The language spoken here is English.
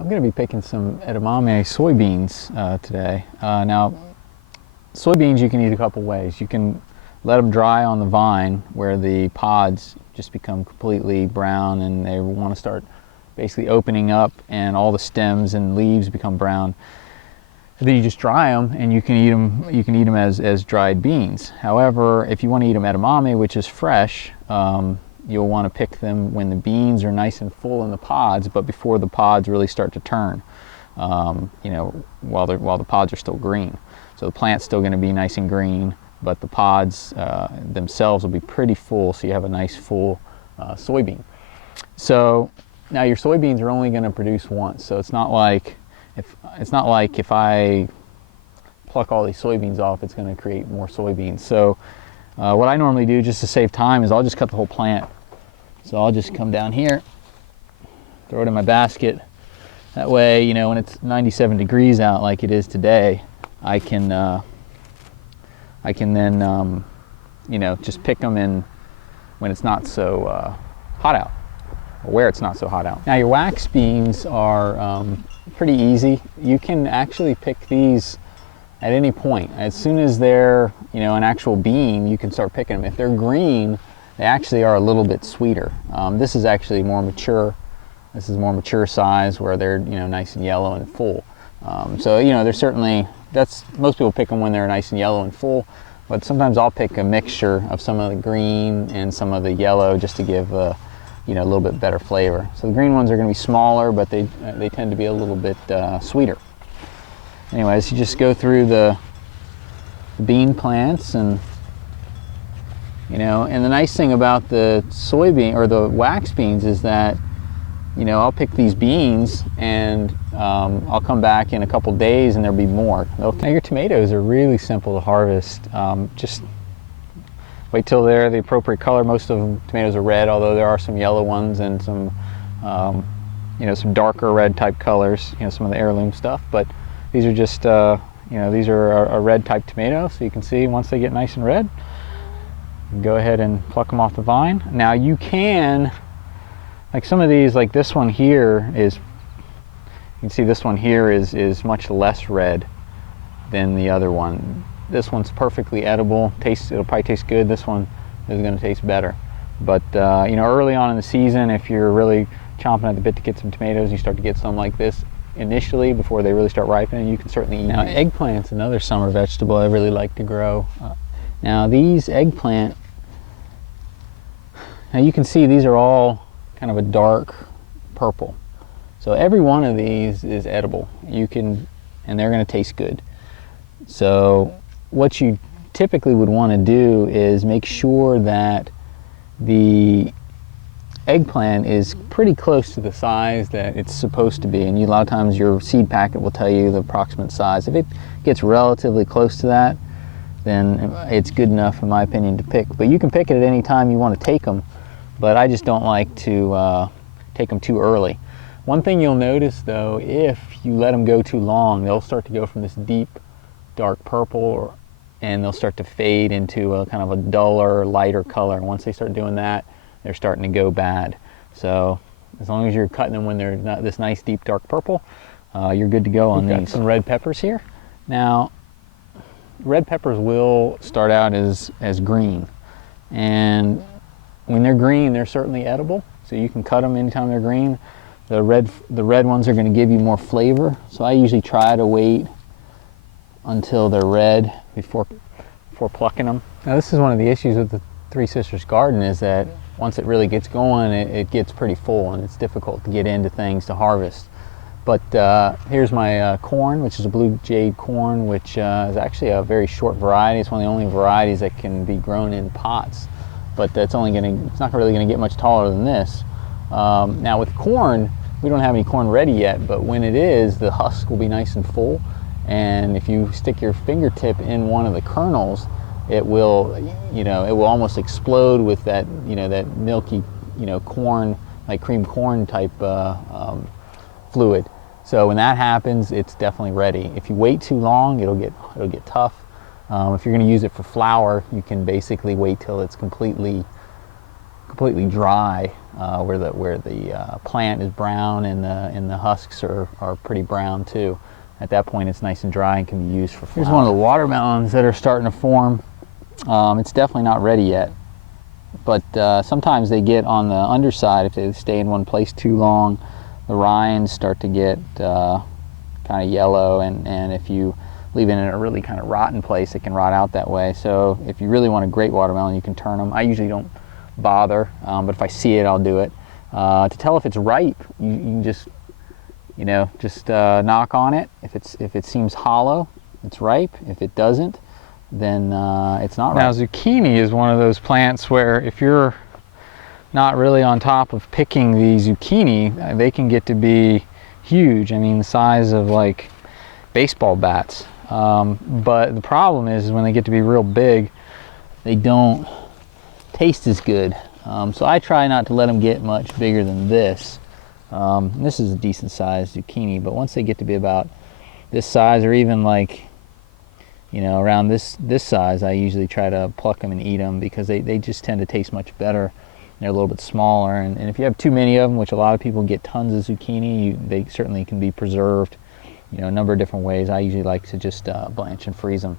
I'm going to be picking some edamame soybeans today. Now, soybeans you can eat a couple ways. You can let them dry on the vine where the pods just become completely brown and they want to start basically opening up and all the stems and leaves become brown. And then you just dry them and you can eat them. You can eat them as dried beans. However, if you want to eat them edamame, which is fresh, you'll want to pick them when the beans are nice and full in the pods, but before the pods really start to turn. While the pods are still green. So the plant's still going to be nice and green, but the pods themselves will be pretty full, so you have a nice full soybean. So now your soybeans are only going to produce once, so it's not like if I pluck all these soybeans off, it's going to create more soybeans. So what I normally do just to save time is I'll just cut the whole plant. So I'll just come down here, throw it in my basket. That way, when it's 97 degrees out like it is today, I can then just pick them in when it's not so hot out, or where it's not so hot out. Now your wax beans are pretty easy. You can actually pick these at any point. As soon as they're an actual bean, you can start picking them. If they're green, they actually are a little bit sweeter. This is actually more mature. This is more mature size where they're nice and yellow and full. So they're certainly, most people pick them when they're nice and yellow and full, but sometimes I'll pick a mixture of some of the green and some of the yellow just to give a little bit better flavor. So the green ones are going to be smaller, but they tend to be a little bit sweeter. Anyways, you just go through the bean plants and and the nice thing about the soybean or the wax beans is that I'll pick these beans and I'll come back in a couple days and there'll be more. Now your tomatoes are really simple to harvest. Just wait till they're the appropriate color. Most of them tomatoes are red, although there are some yellow ones and some some darker red type colors, some of the heirloom stuff. But these are just these are a red type tomato, so you can see once they get nice and red, you can go ahead and pluck them off the vine. Now you can, like some of these, like this one here is, you can see this one here is much less red than the other one. This one's perfectly edible. It'll probably taste good. This one is going to taste better. But early on in the season, if you're really chomping at the bit to get some tomatoes, you start to get some like this initially before they really start ripening, you can certainly eat. Now eggplant's another summer vegetable I really like to grow. Now these eggplant, now you can see these are all kind of a dark purple. So every one of these is edible. And they're going to taste good. So what you typically would want to do is make sure that the eggplant is pretty close to the size that it's supposed to be. And a lot of times your seed packet will tell you the approximate size. If it gets relatively close to that, then it's good enough in my opinion to pick. But you can pick it at any time you want to take them. But I just don't like to take them too early. One thing you'll notice though, if you let them go too long, they'll start to go from this deep dark purple and they'll start to fade into a kind of a duller, lighter color. And once they start doing that, they're starting to go bad. So as long as you're cutting them when they're not this nice deep dark purple, you're good to go on these. Got some red peppers here. Now, red peppers will start out as green, and when they're green, they're certainly edible. So you can cut them anytime they're green. The red ones are going to give you more flavor. So I usually try to wait until they're red before plucking them. Now this is one of the issues with the Three Sisters garden, is that once it really gets going, it gets pretty full and it's difficult to get into things to harvest. But here's my corn, which is a blue jade corn, which is actually a very short variety. It's one of the only varieties that can be grown in pots. But it's not really going to get much taller than this. Now with corn, we don't have any corn ready yet, but when it is, the husk will be nice and full. And if you stick your fingertip in one of the kernels, it will almost explode with that, that milky, corn, like cream corn type fluid. So when that happens, it's definitely ready. If you wait too long, it'll get tough. If you're going to use it for flour, you can basically wait till it's completely dry where the plant is brown and the husks are pretty brown too. At that point, it's nice and dry and can be used for flour. Here's one of the watermelons that are starting to form. It's definitely not ready yet, but sometimes they get on the underside if they stay in one place too long. The rinds start to get kind of yellow, and if you leave it in a really kind of rotten place, it can rot out that way. So if you really want a great watermelon, you can turn them. I usually don't bother, but if I see it, I'll do it. To tell if it's ripe, you can just knock on it. If it seems hollow, it's ripe. If it doesn't, then it's not ripe. Now, zucchini is one of those plants where if you're not really on top of picking the zucchini, they can get to be huge. I mean, the size of like baseball bats. But the problem is when they get to be real big, they don't taste as good. So I try not to let them get much bigger than this. This is a decent sized zucchini, but once they get to be about this size, or even like, around this size, I usually try to pluck them and eat them, because they just tend to taste much better. They're a little bit smaller, and if you have too many of them, which a lot of people get tons of zucchini, they certainly can be preserved, a number of different ways. I usually like to just blanch and freeze them.